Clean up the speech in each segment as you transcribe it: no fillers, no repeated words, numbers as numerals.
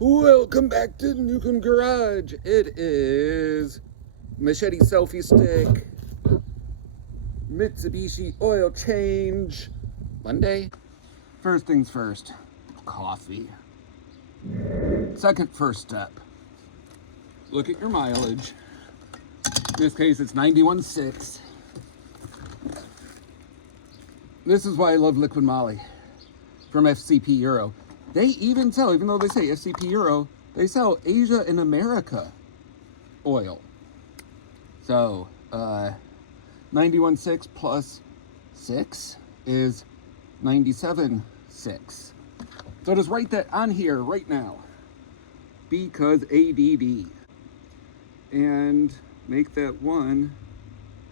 Welcome back to Newcomb Garage. It is machete selfie stick, Mitsubishi oil change, Monday. First things first, coffee. Second first step, look at your mileage. In this case, it's 91.6. This is why I love Liquid Moly from FCP Euro. They even sell, even though they say FCP Euro, they sell Asia and America oil. So, 91.6 plus 6 is 97.6. So just write that on here right now, because ADD. And make that 1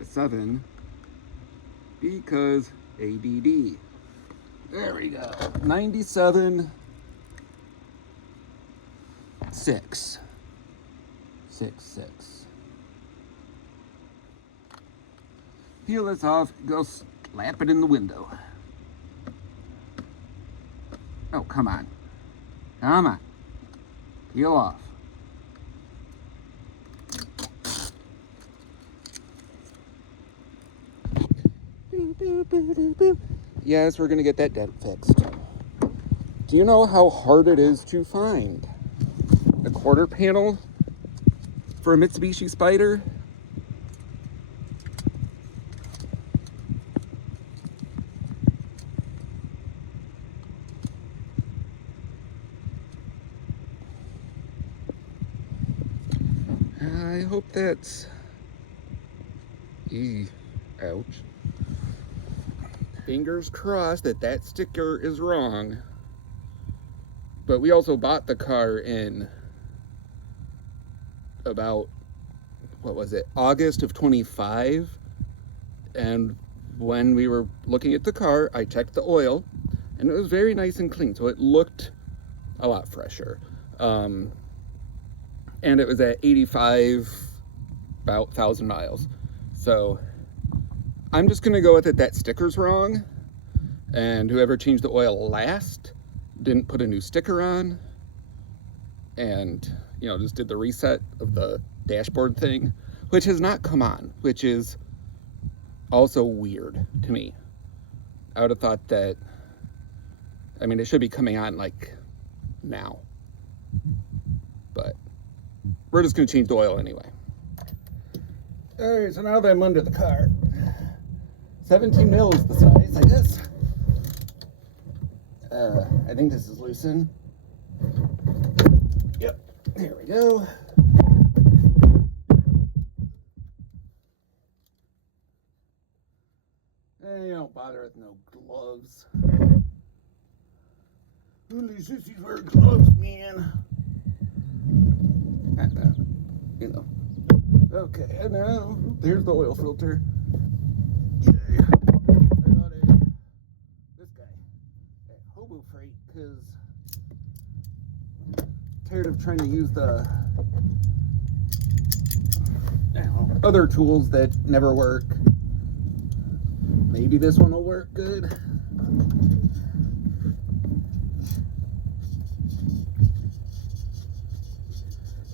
a 7, because ADD. There we go. 97.6. 6. Peel this off, go slap it in the window. Oh, come on. Come on. Peel off. Yes, we're gonna get that dent fixed. Do you know how hard it is to find a quarter panel for a Mitsubishi Spyder? I hope that's... ouch. Fingers crossed that that sticker is wrong. But we also bought the car in about, what was it, August of 25. And when we were looking at the car, I checked the oil, and it was very nice and clean. So it looked a lot fresher. And it was at 85, about 1,000 miles. So I'm just gonna go with it. That sticker's wrong. And whoever changed the oil last didn't put a new sticker on, and just did the reset of the dashboard thing, which has not come on, which is also weird to me. I would have thought that, it should be coming on like now, but we're just gonna change the oil anyway. All right, so now that I'm under the car, 17 mil is the size, I guess. I think this is loosened. Yep, there we go. Hey, don't bother with no gloves. Only sissies wear gloves, man. Okay, and now there's the oil filter. Yay. I got this guy at Hobo Freight, because I'm tired of trying to use the other tools that never work. Maybe this one will work good.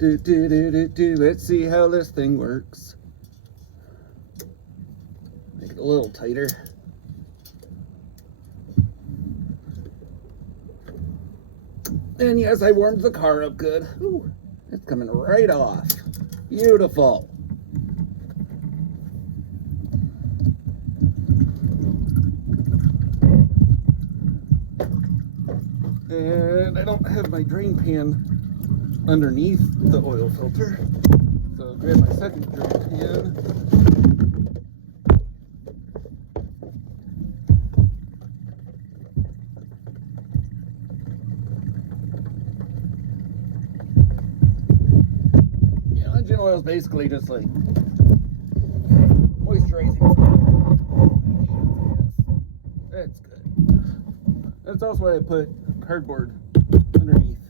Let's see how this thing works. Make it a little tighter. And yes, I warmed the car up good. Ooh, it's coming right off. Beautiful. And I don't have my drain pan underneath the oil filter, so I'll grab my second drain pan. Engine oil is basically just like moisturizing. That's good. That's also why I put cardboard underneath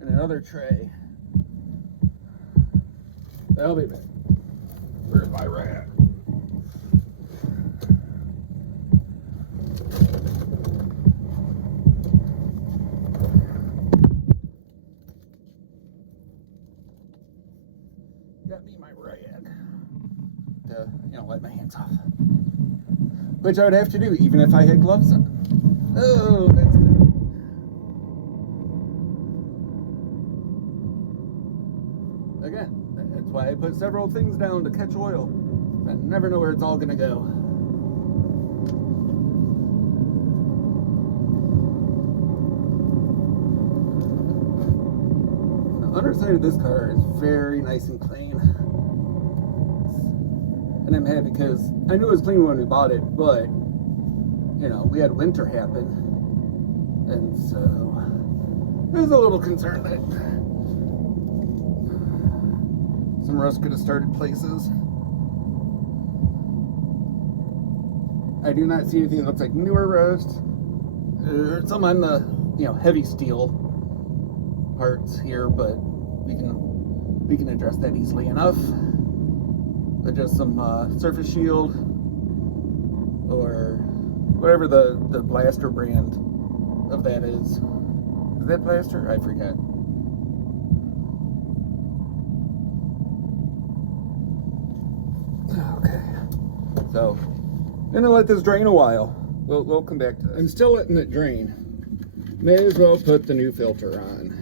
in another tray. That'll be bad. Where's my rat? got me my rag to, wipe my hands off. Which I would have to do even if I had gloves on. Oh, that's good. Again, that's why I put several things down to catch oil. I never know where it's all gonna go. The underside of this car is very nice and clean. And I'm happy because I knew it was clean when we bought it, but we had winter happen, and so I was a little concerned that some rust could have started places. I do not see anything that looks like newer rust. There's some on the heavy steel parts here, but we can address that easily enough. But just some surface shield or whatever the blaster brand of that is. Is that blaster? I forget. Okay. So, I'm gonna let this drain a while. We'll come back to this. I'm still letting it drain. May as well put the new filter on.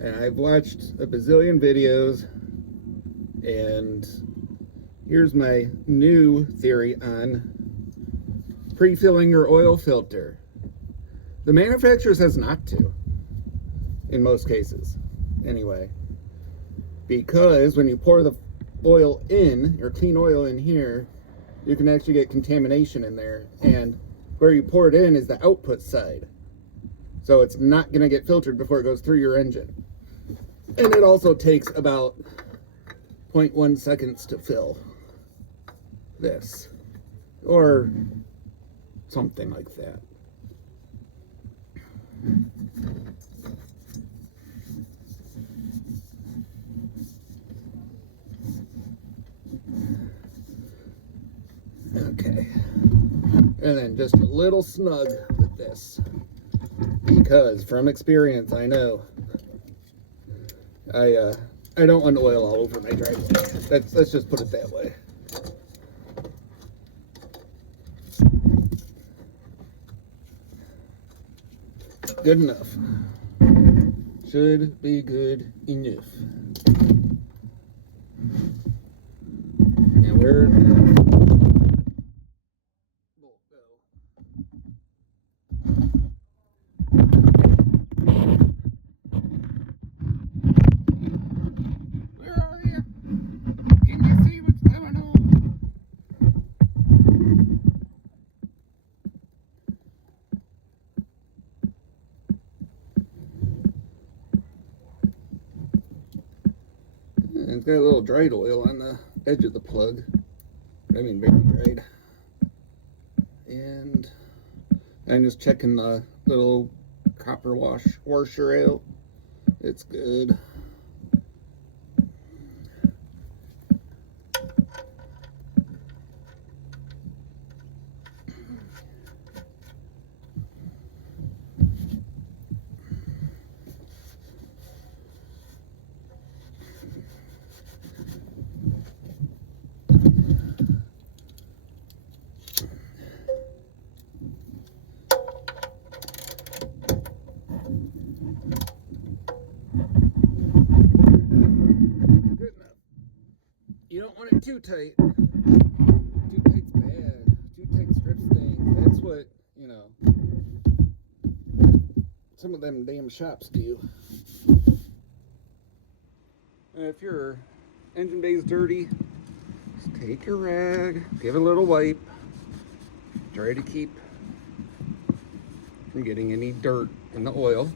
And I've watched a bazillion videos, and here's my new theory on pre-filling your oil filter. The manufacturer says not to, in most cases, anyway. Because when you pour the oil in, or clean oil in here, you can actually get contamination in there. And where you pour it in is the output side. So it's not going to get filtered before it goes through your engine. And it also takes about 0.1 seconds to fill this. Or something like that. Okay. And then just a little snug with this. Because from experience, I know I don't want oil all over my driveway. Let's just put it that way. Good enough. Should be good enough. And where bolt go? Where are you? Can you see what's going on? It's got a little dried oil on the edge of the plug. I mean, very dried. And I'm just checking the little copper washer out. It's good. You don't want it too tight. Too tight's bad. Too tight strips things. That's what, some of them damn shops do. And if your engine bay is dirty, just take your rag, give it a little wipe. Try to keep from getting any dirt in the oil.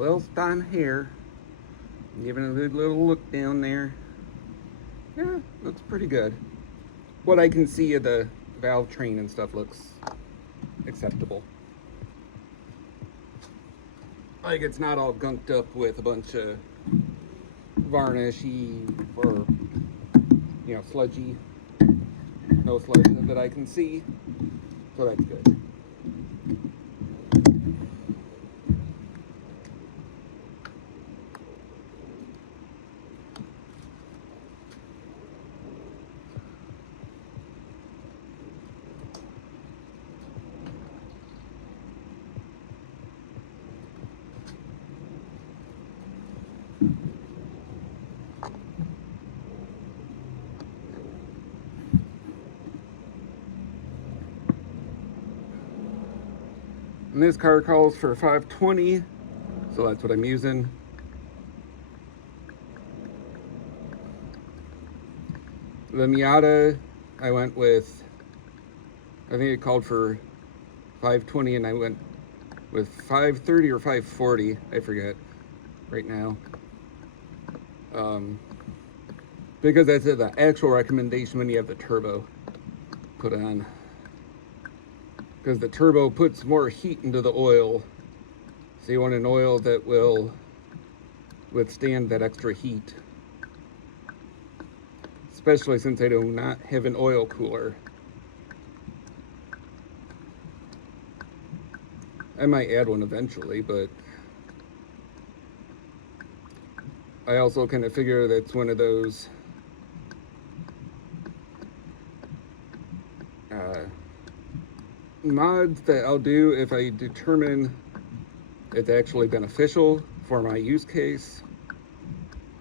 Oil's done here. Giving a good little look down there. Yeah, looks pretty good. What I can see of the valve train and stuff looks acceptable. Like, it's not all gunked up with a bunch of varnishy or, sludgy. No sludge that I can see. So that's good. And this car calls for 520, so that's what I'm using. The Miata, I went with, I think it called for 520, and I went with 530 or 540, I forget right now. Because that's the actual recommendation when you have the turbo put on. Because the turbo puts more heat into the oil. So you want an oil that will withstand that extra heat. Especially since I do not have an oil cooler. I might add one eventually, but I also kind of figure that's one of those mods that I'll do if I determine it's actually beneficial for my use case.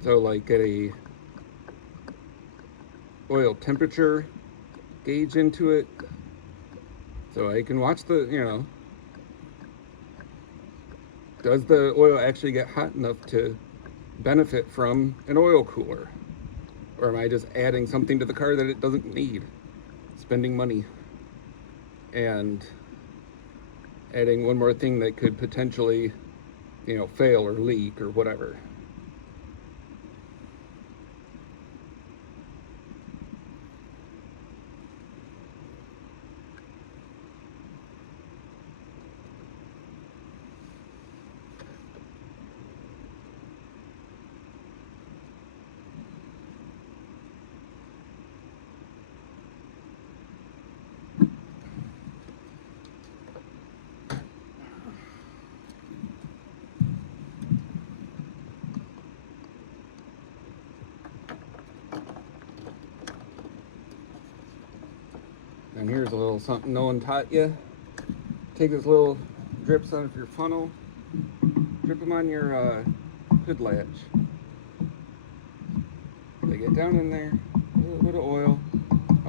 So like get a oil temperature gauge into it so I can watch the, does the oil actually get hot enough to benefit from an oil cooler? Or am I just adding something to the car that it doesn't need? Spending money and adding one more thing that could potentially, fail or leak or whatever. And here's a little something no one taught you. Take this little drips out of your funnel, drip them on your hood latch. They get down in there, a little bit of oil,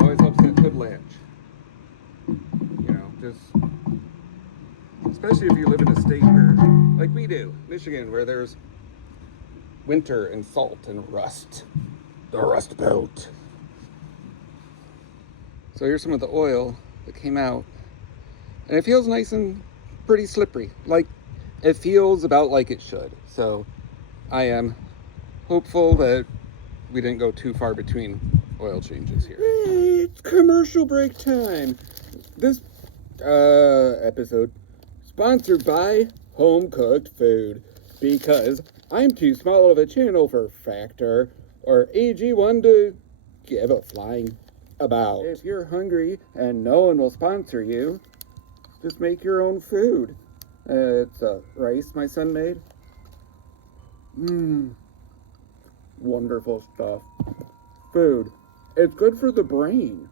always helps that hood latch. Just, especially if you live in a state where, like we do, Michigan, where there's winter and salt and rust. The Rust Belt. So here's some of the oil that came out. And it feels nice and pretty slippery. Like, it feels about like it should. So I am hopeful that we didn't go too far between oil changes here. It's commercial break time. This episode sponsored by home cooked food, because I'm too small of a channel for Factor or AG1 to give a flying about. If you're hungry and no one will sponsor you, just make your own food. It's rice my son made. Wonderful stuff. Food. It's good for the brain.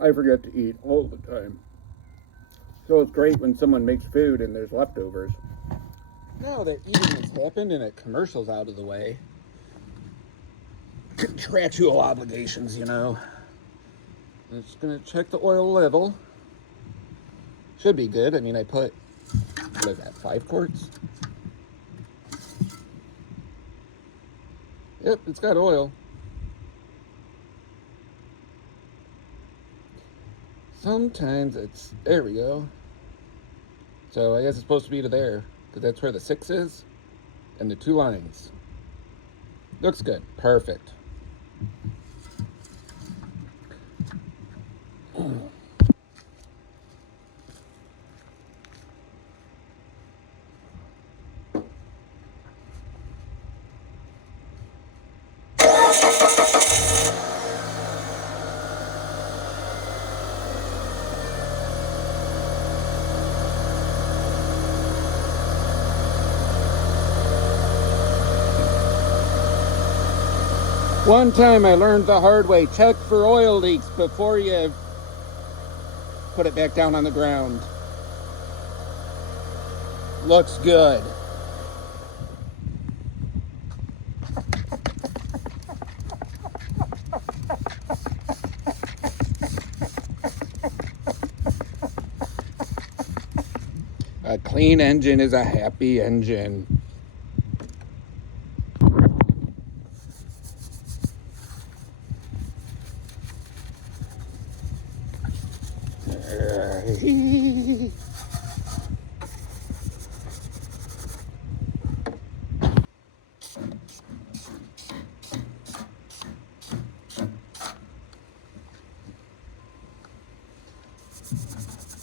I forget to eat all the time. So it's great when someone makes food and there's leftovers. Now that eating has happened and a commercial's out of the way, contractual obligations, I'm just gonna check the oil level. Should be good. I mean, I put, what is that, 5 quarts? Yep, it's got oil. Sometimes it's, there we go. So I guess it's supposed to be to there. because that's where the 6 is, and the 2 lines. Looks good. Perfect. One time I learned the hard way, check for oil leaks before you put it back down on the ground. Looks good. A clean engine is a happy engine.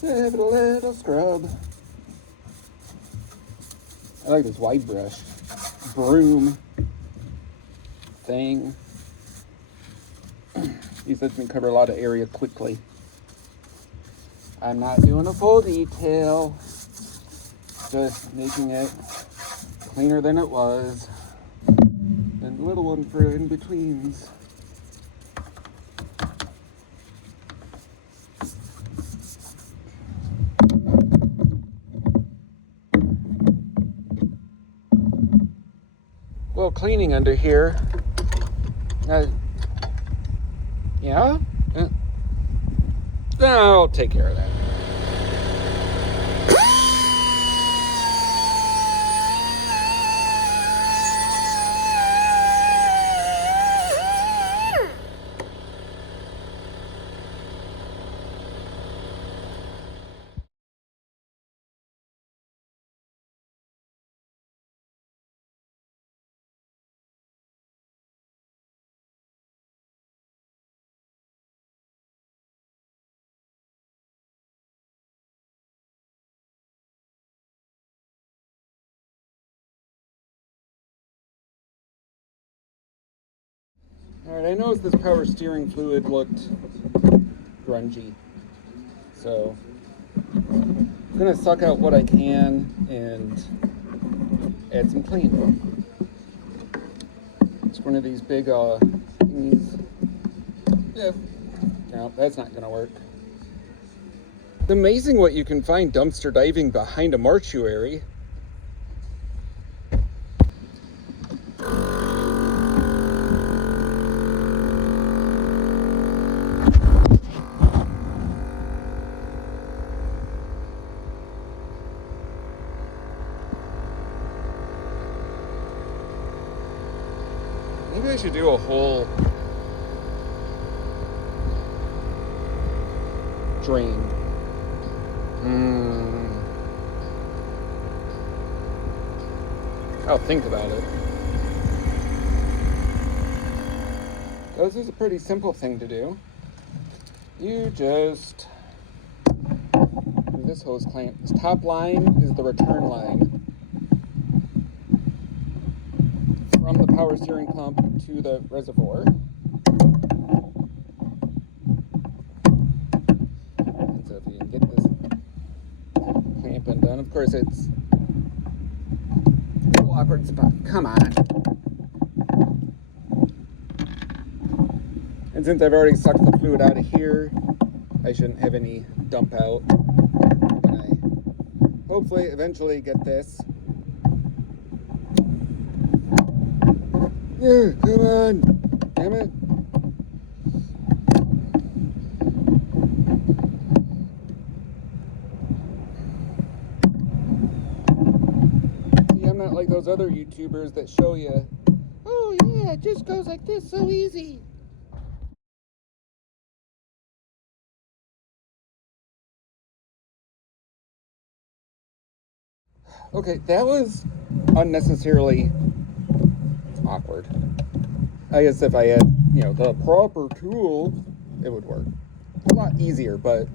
Give it a little scrub. I like this wide brush broom thing. These lets me cover a lot of area quickly. I'm not doing a full detail, just making it cleaner than it was. And a little one for in-betweens. Well, cleaning under here. Yeah? I'll take care of that. Alright, I noticed this power steering fluid looked grungy. So I'm gonna suck out what I can and add some clean. It's one of these big thingies. Yeah, no, that's not gonna work. It's amazing what you can find dumpster diving behind a mortuary. Maybe I should do a whole drain. I'll think about it. This is a pretty simple thing to do. You just do this hose clamp. This top line is the return line from the power steering pump to the reservoir. And so if you can get this clamp undone, of course it's a little awkward spot. Come on. And since I've already sucked the fluid out of here, I shouldn't have any dump out. And I hopefully eventually get this. Yeah, come on. Damn it. See, I'm not like those other YouTubers that show you, oh yeah, it just goes like this so easy. Okay, that was unnecessarily awkward. I guess if I had, the proper tool, it would work. A lot easier, but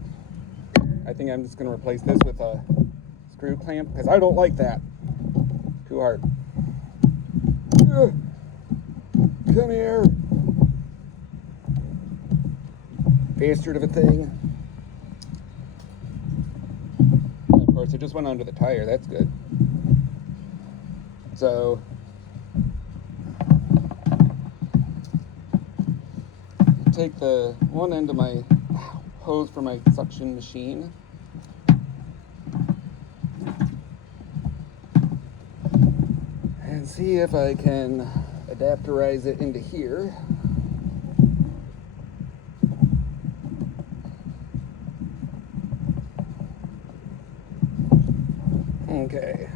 I think I'm just going to replace this with a screw clamp because I don't like that. Too hard. Ugh. Come here. Bastard of a thing. And of course, it just went under the tire. That's good. So, take the one end of my hose for my suction machine. And see if I can adapterize it into here. Okay.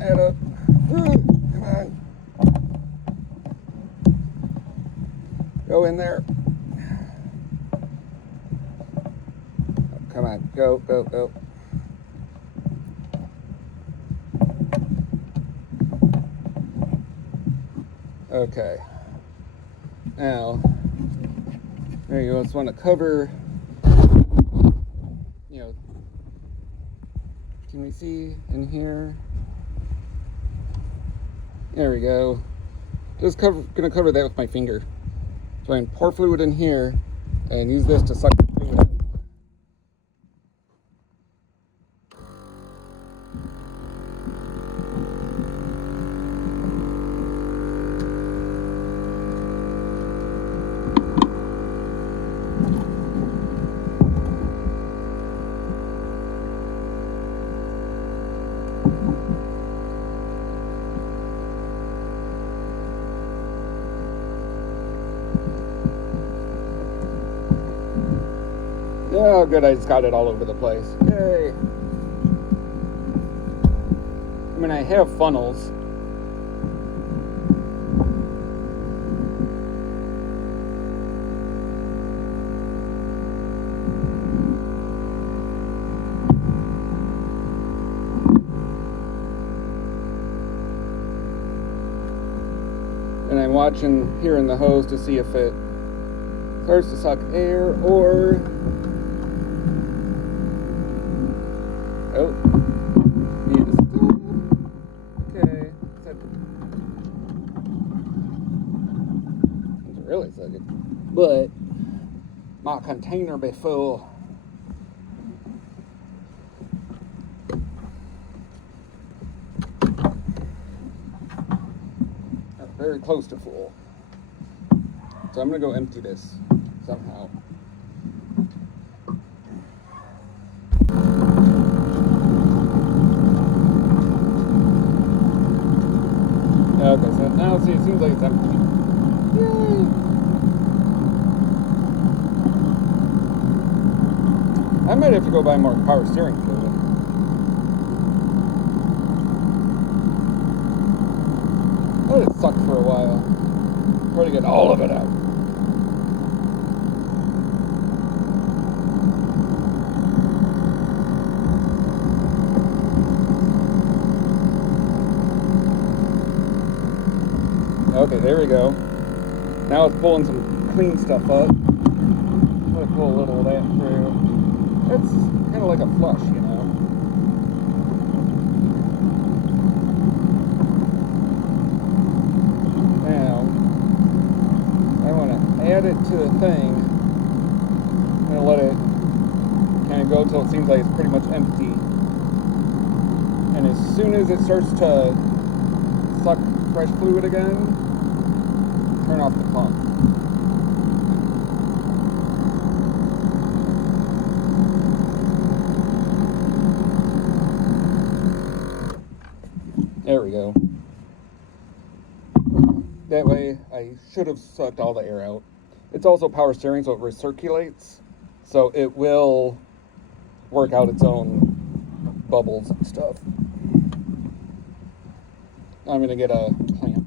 Add up. Come on. Go in there. Come on. Go, go, go. Okay. Now, there you go. Just want to cover, can we see in here? There we go. Just gonna cover that with my finger. So I can pour fluid in here and use this to suck the fluid out. Oh, good, I just got it all over the place. Yay. I mean, I have funnels. And I'm watching here in the hose to see if it starts to suck air or... Oh, need to stop. Okay, it's really sucking. But my container be full. Very close to full. So I'm gonna go empty this somehow. Okay, so now see, it seems like it's empty. Yay! I might have to go buy more power steering fluid. Let it suck for a while. Try to get all of it out. Okay, there we go. Now it's pulling some clean stuff up. I'm gonna pull a little of that through. That's kind of like a flush, Now, I want to add it to the thing. I'm gonna let it kind of go till it seems like it's pretty much empty. And as soon as it starts to suck fresh fluid again, turn off the pump. There we go. That way, I should have sucked all the air out. It's also power steering, so it recirculates. So it will work out its own bubbles and stuff. I'm going to get a clamp.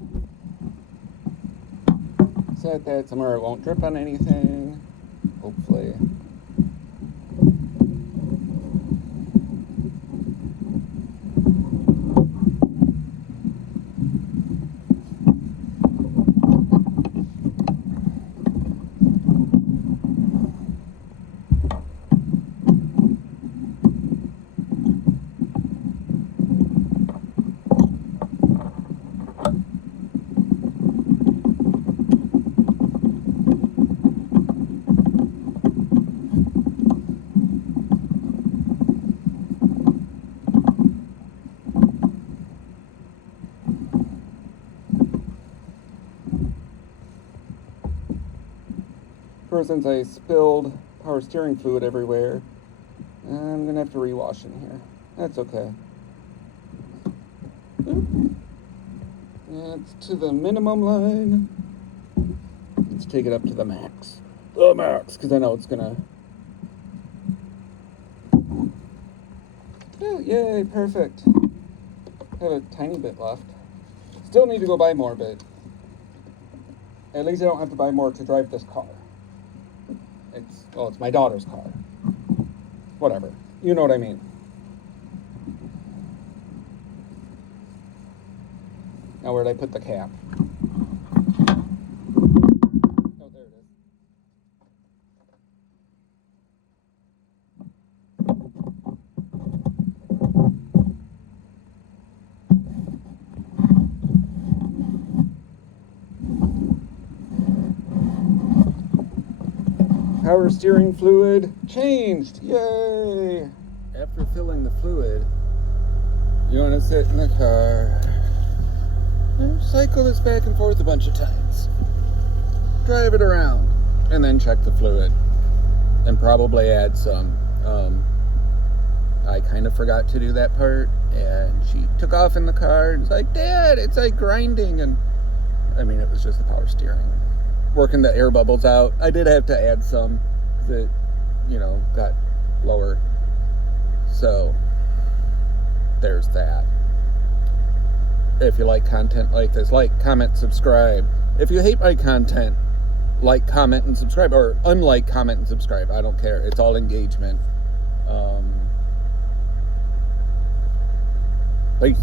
Set that somewhere it won't drip on anything, hopefully. ever since I spilled power steering fluid everywhere. I'm gonna have to rewash in here. That's okay. That's to the minimum line. Let's take it up to the max. The max, because I know it's gonna... Oh, yay, perfect. Have a tiny bit left. Still need to go buy more, but at least I don't have to buy more to drive this car. It's my daughter's car. Whatever. You know what I mean. Now where did I put the cap? Oh, there it is. Power steering fluid changed. Yay! After filling the fluid, you want to sit in the car and cycle this back and forth a bunch of times. Drive it around and then check the fluid and probably add some. I kind of forgot to do that part, and she took off in the car and was like, "Dad, it's like grinding." And I mean, it was just the power steering working the air bubbles out. I did have to add some that, got lower. So there's that. If you like content like this, like, comment, subscribe. If you hate my content, like, comment, and subscribe. Or unlike, comment, and subscribe. I don't care. It's all engagement. Peace.